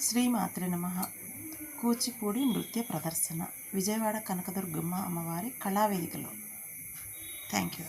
శ్రీమాతృ నమ. కూచిపూడి నృత్య ప్రదర్శన. విజయవాడ కనకదుర్గమ్మ అమ్మవారి కళావేదికలో. థ్యాంక్ యూ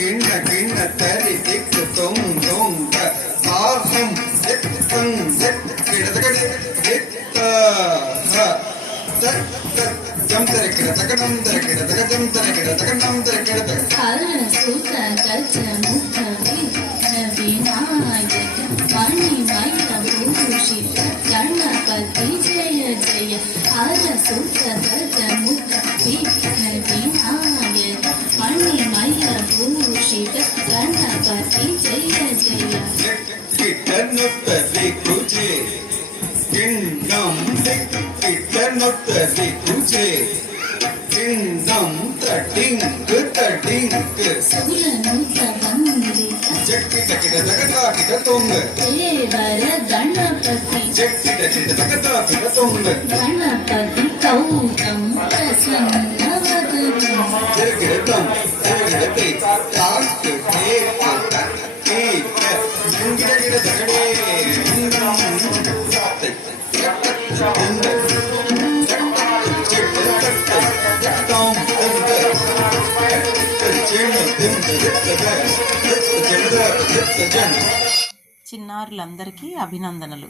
கிண்ண கிண்ண தரி திக்கு தொம் தொங்க ஜம் தரக்கிட தகனம் தரக்கிட தக ஜம் தரக்கிட தகனம் தரக்கிட தக சுத கஜ முக விநாயக மணி பூஷித கணபதி ஹர சுத பூஷித கணபதி குஜே. கிண்ணம் திட்டனுத்தடி குஜே கிண்ணம் தட்டிங்கு தட்டிங்கு. ஜெட்டி டக்கிட தகதா கிட தொங்க. ஜெட்டி டக்கிட தகதா கிட தொங்க. கணபதி கௌதம் பிரசன்னவதும் ஜெகிரதம் ஜெகிரதை தாத்தா చిన్నారులందరికీ అభినందనలు.